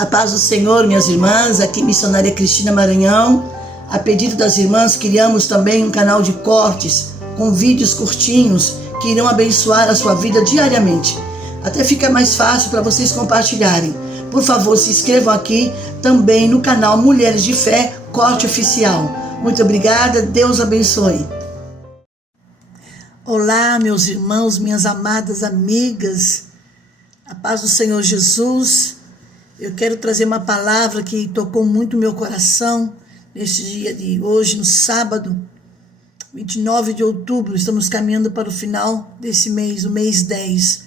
A paz do Senhor, minhas irmãs, aqui missionária Cristina Maranhão. A pedido das irmãs, criamos também um canal de cortes com vídeos curtinhos que irão abençoar a sua vida diariamente. Até fica mais fácil para vocês compartilharem. Por favor, se inscrevam aqui também no canal Mulheres de Fé, Corte Oficial. Muito obrigada, Deus abençoe. Olá, meus irmãos, minhas amadas amigas, a paz do Senhor Jesus. Eu quero trazer uma palavra que tocou muito o meu coração neste dia de hoje, no sábado, 29 de outubro. Estamos caminhando para o final desse mês, o mês 10.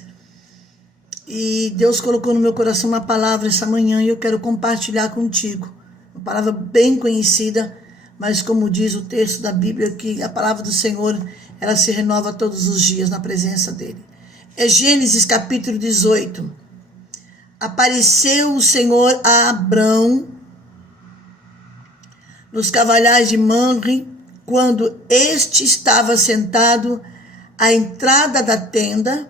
E Deus colocou no meu coração uma palavra essa manhã e eu quero compartilhar contigo. Uma palavra bem conhecida, mas como diz o texto da Bíblia, que a palavra do Senhor, ela se renova todos os dias na presença dele. É Gênesis capítulo 18. Apareceu o Senhor a Abrão nos cavalhais de Mamre, quando este estava sentado à entrada da tenda,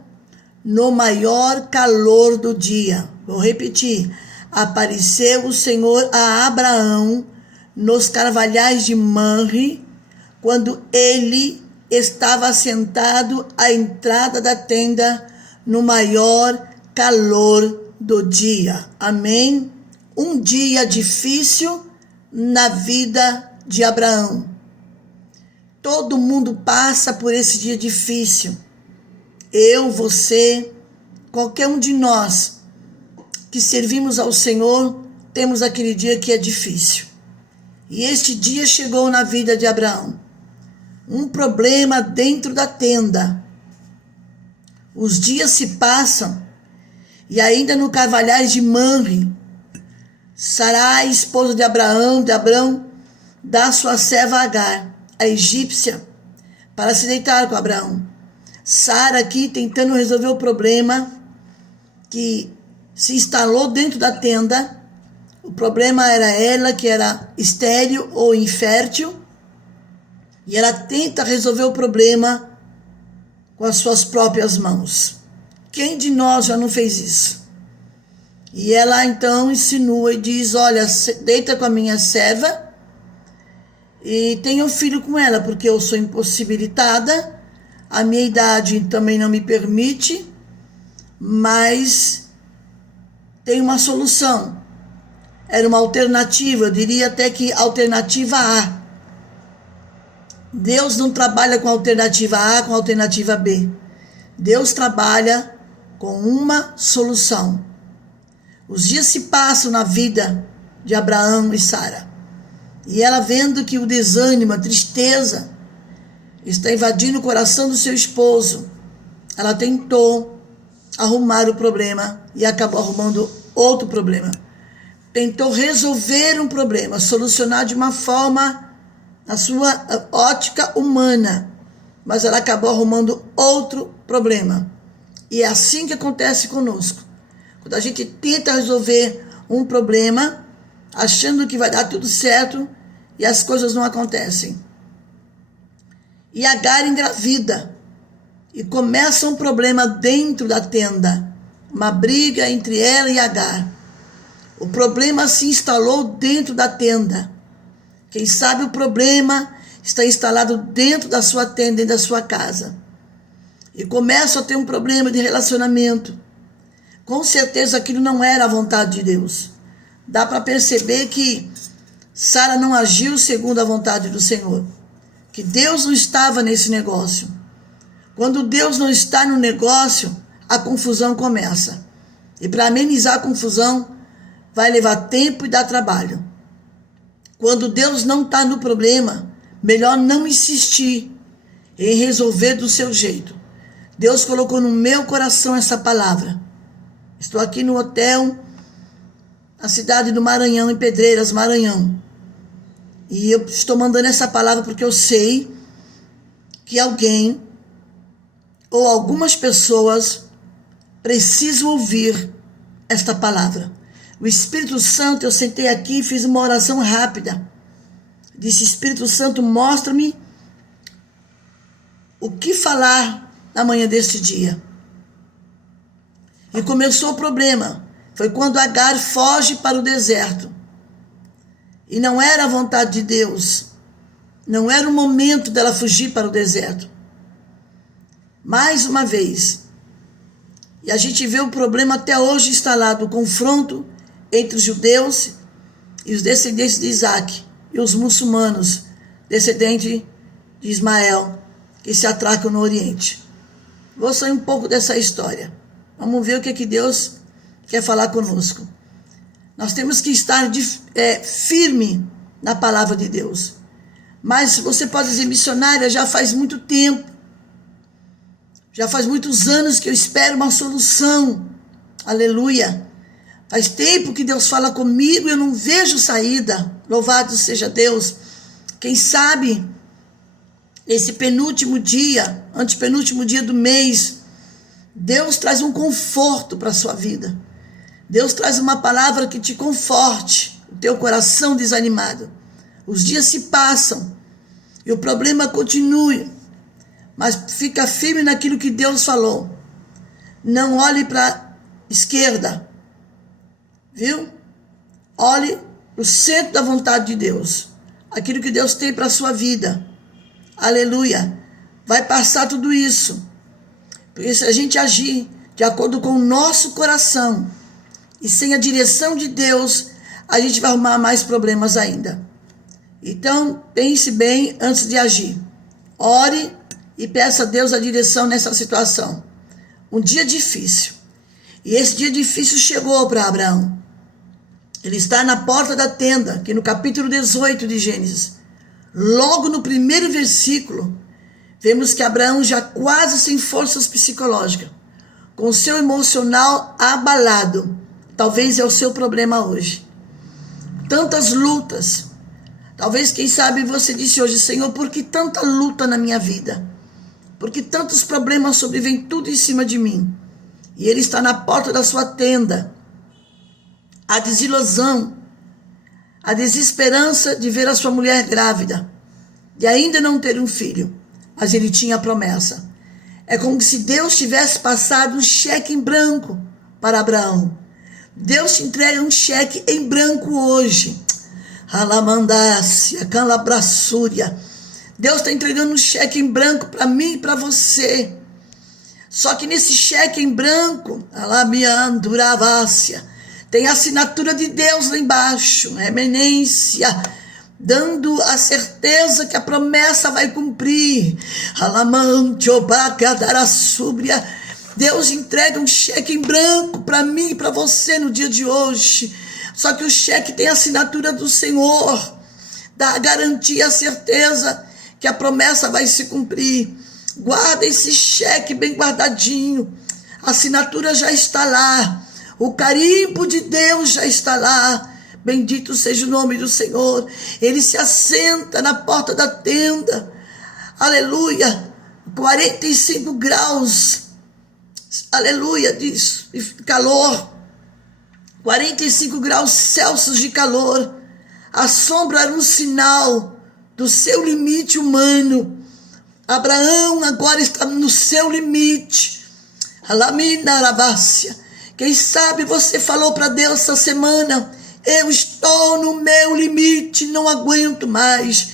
no maior calor do dia. Vou repetir. Apareceu o Senhor a Abraão nos carvalhais de Mamre, quando ele estava sentado à entrada da tenda, no maior calor do dia. Amém? Um dia difícil na vida de Abraão. Todo mundo passa por esse dia difícil. Eu, você, qualquer um de nós que servimos ao Senhor, temos aquele dia que é difícil. E este dia chegou na vida de Abraão. Um problema dentro da tenda. Os dias se passam e ainda no carvalhais de Mamre, Sarai, esposa de Abraão, dá sua serva Agar, a egípcia, para se deitar com Abraão. Sara aqui tentando resolver o problema que se instalou dentro da tenda. O problema era ela, que era estéril ou infértil, e ela tenta resolver o problema com as suas próprias mãos. Quem de nós já não fez isso? E ela então insinua e diz: olha, deita com a minha serva e tenha um filho com ela, porque eu sou impossibilitada, a minha idade também não me permite, mas tem uma solução. Era uma alternativa, eu diria até que alternativa A. Deus não trabalha com alternativa A, com alternativa B. Deus trabalha com uma solução. Os dias se passam na vida de Abraão e Sara. E ela, vendo que o desânimo, a tristeza está invadindo o coração do seu esposo, ela tentou arrumar o problema e acabou arrumando outro problema. Tentou resolver um problema, solucionar de uma forma, a sua ótica humana, mas ela acabou arrumando outro problema. E é assim que acontece conosco. Quando a gente tenta resolver um problema, achando que vai dar tudo certo, e as coisas não acontecem. E Agar engravida, e começa um problema dentro da tenda, uma briga entre ela e Agar. O problema se instalou dentro da tenda. Quem sabe o problema está instalado dentro da sua tenda, dentro da sua casa. E começa a ter um problema de relacionamento. Com certeza aquilo não era a vontade de Deus. Dá para perceber que Sara não agiu segundo a vontade do Senhor. Que Deus não estava nesse negócio. Quando Deus não está no negócio, a confusão começa. E para amenizar a confusão, vai levar tempo e dar trabalho. Quando Deus não está no problema, melhor não insistir em resolver do seu jeito. Deus colocou no meu coração essa palavra. Estou aqui no hotel, na cidade do Maranhão, em Pedreiras, Maranhão. E eu estou mandando essa palavra porque eu sei que alguém ou algumas pessoas precisam ouvir esta palavra. O Espírito Santo, eu sentei aqui e fiz uma oração rápida. Disse: Espírito Santo, mostra-me o que falar na manhã deste dia. E começou o problema. Foi quando Agar foge para o deserto. E não era a vontade de Deus. Não era o momento dela fugir para o deserto. Mais uma vez. E a gente vê o problema até hoje instalado, o confronto entre os judeus e os descendentes de Isaac e os muçulmanos, descendentes de Ismael, que se atracam no Oriente. Vou sair um pouco dessa história. Vamos ver o que Deus quer falar conosco. Nós temos que estar firme na palavra de Deus. Mas você pode dizer, missionária, já faz muito tempo. Já faz muitos anos que eu espero uma solução. Aleluia. Faz tempo que Deus fala comigo e eu não vejo saída. Louvado seja Deus. Quem sabe, nesse penúltimo dia, antepenúltimo dia do mês, Deus traz um conforto para a sua vida. Deus traz uma palavra que te conforte, o teu coração desanimado. Os dias se passam e o problema continua, mas fica firme naquilo que Deus falou. Não olhe para a esquerda, viu? Olhe para o centro da vontade de Deus, aquilo que Deus tem para a sua vida. Aleluia. Vai passar tudo isso, porque se a gente agir de acordo com o nosso coração e sem a direção de Deus, a gente vai arrumar mais problemas ainda. Então, pense bem antes de agir. Ore e peça a Deus a direção nessa situação. Um dia difícil. E esse dia difícil chegou para Abraão. Ele está na porta da tenda, aqui no capítulo 18 de Gênesis. Logo no primeiro versículo, vemos que Abraão já quase sem forças psicológicas, com o seu emocional abalado. Talvez é o seu problema hoje. Tantas lutas. Talvez, quem sabe, você disse hoje, Senhor, por que tanta luta na minha vida? Por que tantos problemas sobrevêm tudo em cima de mim? E ele está na porta da sua tenda. A desilusão, a desesperança de ver a sua mulher grávida, de ainda não ter um filho, mas ele tinha a promessa. É como se Deus tivesse passado um cheque em branco para Abraão. Deus te entrega um cheque em branco hoje. Alamandácia, calabraçúria. Deus está entregando um cheque em branco para mim e para você. Só que nesse cheque em branco, alamianduravácia, tem a assinatura de Deus lá embaixo, remenência, dando a certeza que a promessa vai cumprir. Alamantiobacadarasúbria. Deus entrega um cheque em branco para mim e para você no dia de hoje. Só que o cheque tem a assinatura do Senhor, dá a garantia, a certeza que a promessa vai se cumprir. Guarda esse cheque bem guardadinho. A assinatura já está lá. O carimbo de Deus já está lá. Bendito seja o nome do Senhor. Ele se assenta na porta da tenda. Aleluia. 45 graus. Aleluia, diz calor. 45 graus Celsius de calor. A sombra era um sinal do seu limite humano. Abraão agora está no seu limite. Alaminaravácia. Quem sabe você falou para Deus essa semana: eu estou no meu limite, não aguento mais.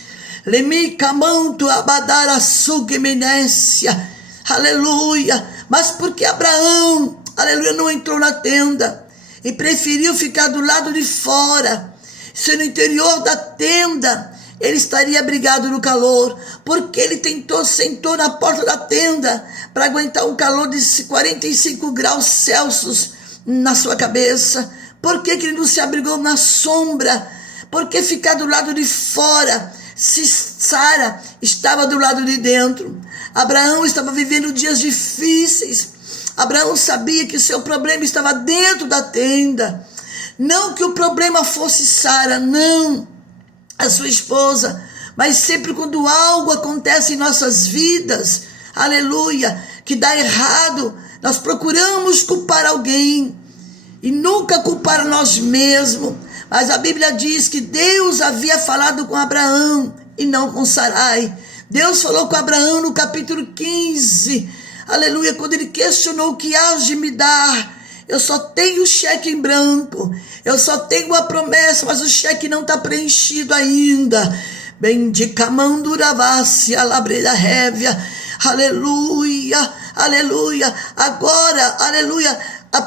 Lemicamanto abadaraçuguemenécia. Aleluia. Mas porque Abraão, aleluia, não entrou na tenda e preferiu ficar do lado de fora, se no interior da tenda ele estaria abrigado no calor, porque ele sentou na porta da tenda para aguentar um calor de 45 graus Celsius na sua cabeça. Por que ele não se abrigou na sombra? Por que ficar do lado de fora, se Sara estava do lado de dentro? Abraão estava vivendo dias difíceis. Abraão sabia que seu problema estava dentro da tenda. Não que o problema fosse Sara, não, a sua esposa, mas sempre quando algo acontece em nossas vidas, aleluia, que dá errado, nós procuramos culpar alguém e nunca culpar nós mesmos. Mas a Bíblia diz que Deus havia falado com Abraão e não com Sarai. Deus falou com Abraão no capítulo 15, aleluia, quando ele questionou: o que hás de me dar? eu só tenho o cheque em branco, eu só tenho a promessa, mas o cheque não está preenchido ainda. Bendicamanduravasse, alabreda révia, aleluia, aleluia. Agora, aleluia,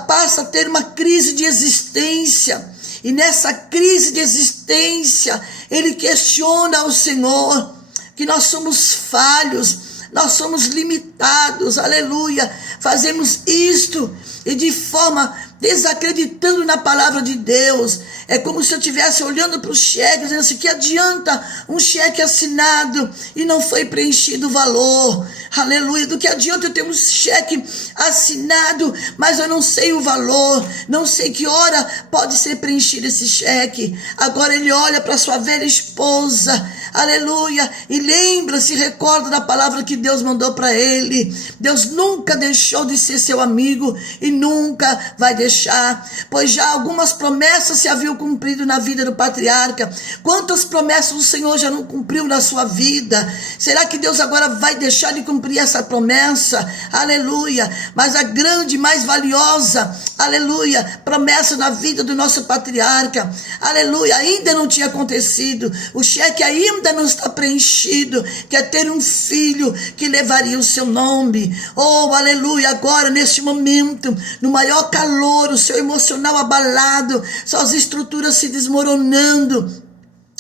passa a ter uma crise de existência. E nessa crise de existência, ele questiona ao Senhor que nós somos falhos, nós somos limitados, aleluia. Fazemos isto e de forma desacreditando na palavra de Deus. É como se eu estivesse olhando para o cheque, dizendo assim, que adianta um cheque assinado e não foi preenchido o valor? Aleluia, do que adianta eu ter um cheque assinado, mas eu não sei o valor, não sei que hora pode ser preenchido esse cheque. Agora ele olha para sua velha esposa, aleluia, e lembra-se, recorda da palavra que Deus mandou para ele. Deus nunca deixou de ser seu amigo e nunca vai deixar, pois já algumas promessas se haviam cumprido na vida do patriarca. Quantas promessas o Senhor já não cumpriu na sua vida? Será que Deus agora vai deixar de cumprir essa promessa? Aleluia. Mas a grande, mais valiosa, aleluia, promessa na vida do nosso patriarca, aleluia, ainda não tinha acontecido. O cheque ainda não está preenchido, que é ter um filho que levaria o seu nome. Oh, aleluia, agora neste momento, no maior calor, o seu emocional abalado, suas estruturas se desmoronando,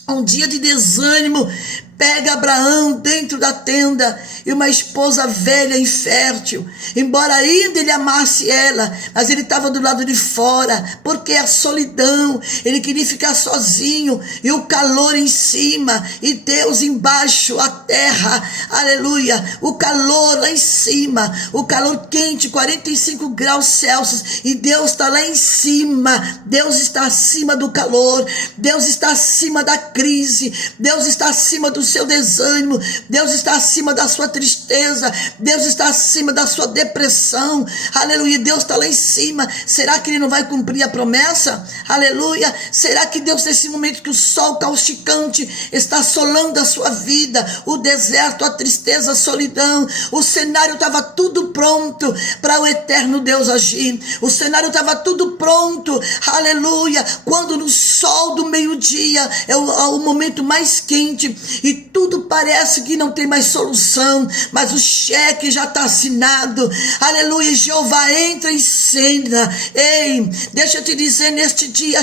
um dia de desânimo, pega Abraão dentro da tenda e uma esposa velha e infértil. Embora ainda ele amasse ela, mas ele estava do lado de fora, porque a solidão, ele queria ficar sozinho, e o calor em cima, e Deus embaixo, a terra, aleluia, o calor lá em cima, o calor quente, 45 graus Celsius, e Deus está lá em cima. Deus está acima do calor, Deus está acima da crise, Deus está acima do seu desânimo, Deus está acima da sua tristeza, Deus está acima da sua depressão, aleluia. Deus está lá em cima. Será que ele não vai cumprir a promessa? Aleluia. Será que Deus, nesse momento que o sol causticante está assolando a sua vida, o deserto, a tristeza, a solidão, o cenário estava tudo pronto para o eterno Deus agir, o cenário estava tudo pronto, aleluia, quando no sol do meio-dia é o momento mais quente e tudo parece que não tem mais solução, mas o cheque já está assinado, aleluia. Jeová entra em cena. Ei, deixa eu te dizer, neste dia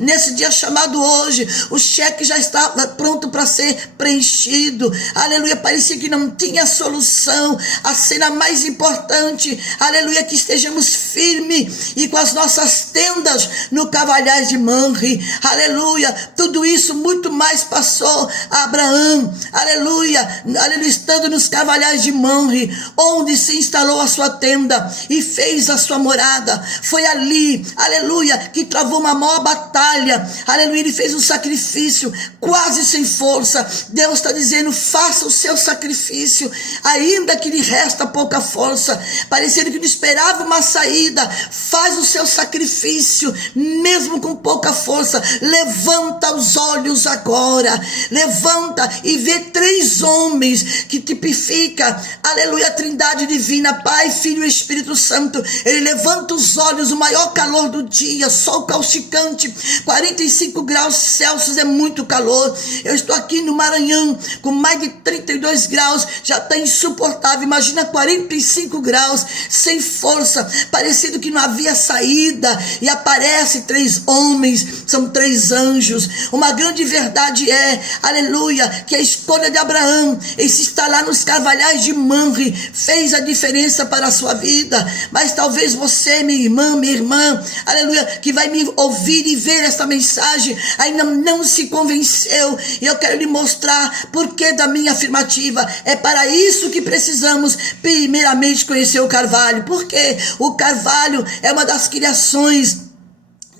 nesse dia chamado hoje, o cheque já estava pronto para ser preenchido, aleluia. Parecia que não tinha solução. A cena mais importante, aleluia, que estejamos firmes e com as nossas tendas no Cavalhais de Manre, aleluia. Tudo isso muito mais passou a Abraão, aleluia, aleluia, estando nos Cavalhais de Manre, onde se instalou a sua tenda e fez a sua morada. Foi ali, aleluia, que travou uma maior batalha, aleluia. Ele fez um sacrifício quase sem força. Deus está dizendo, faça o seu sacrifício, ainda que lhe resta pouca força, parecendo que não esperava uma saída. Faz o seu sacrifício, mesmo com pouca força. Levanta os olhos agora, levanta e vê 3 homens que tipifica, aleluia, a trindade divina, Pai, Filho e Espírito Santo. Ele levanta os olhos, o maior calor do dia, sol causticante, 45 graus Celsius, é muito calor. Eu estou aqui no Maranhão com mais de 32 graus, já está insuportável. Imagina 45 graus, sem força, parecido que não havia saída, e aparece 3 homens, são 3 anjos. Uma grande verdade é, aleluia, que a escolha de Abraão em se instalar nos Cavalhais de Manre fez a diferença para a sua vida. Mas talvez você, minha irmã, aleluia, que vai me ouvir e ver esta mensagem, ainda não se convenceu, e eu quero lhe mostrar por que da minha afirmativa. É para isso que precisamos primeiramente conhecer o carvalho, porque o carvalho é uma das criações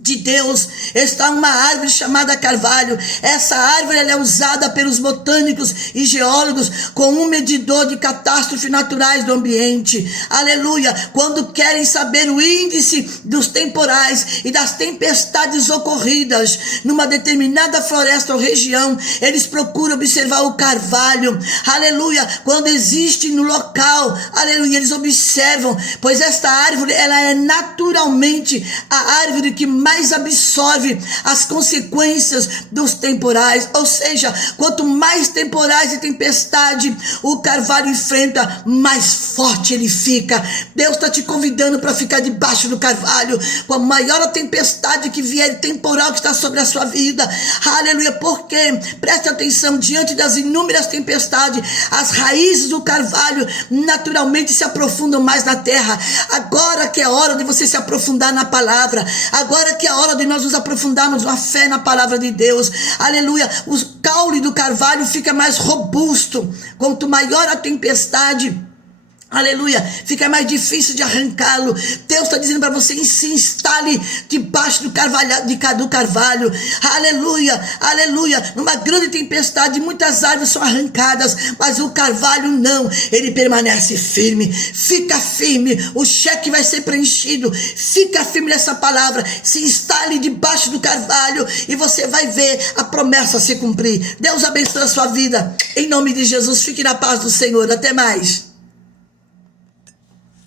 de Deus está uma árvore chamada carvalho. Essa árvore ela é usada pelos botânicos e geólogos como um medidor de catástrofes naturais do ambiente. Aleluia! Quando querem saber o índice dos temporais e das tempestades ocorridas numa determinada floresta ou região, eles procuram observar o carvalho. Aleluia! Quando existe no local, aleluia, eles observam, pois esta árvore ela é naturalmente a árvore que mais absorve as consequências dos temporais, ou seja, quanto mais temporais e tempestade o carvalho enfrenta, mais forte ele fica. Deus está te convidando para ficar debaixo do carvalho, com a maior tempestade que vier, temporal que está sobre a sua vida, aleluia, porque, preste atenção, diante das inúmeras tempestades, as raízes do carvalho naturalmente se aprofundam mais na terra. Agora que é hora de você se aprofundar na palavra, agora que é hora de nós nos aprofundarmos na fé na palavra de Deus, aleluia, o caule do carvalho fica mais robusto, quanto maior a tempestade, aleluia, fica mais difícil de arrancá-lo. Deus está dizendo para você, se instale debaixo do carvalho, aleluia, aleluia. Numa grande tempestade, muitas árvores são arrancadas, mas o carvalho não, ele permanece firme. Fica firme, o cheque vai ser preenchido. Fica firme nessa palavra, se instale debaixo do carvalho e você vai ver a promessa se cumprir. Deus abençoe a sua vida, em nome de Jesus. Fique na paz do Senhor, até mais.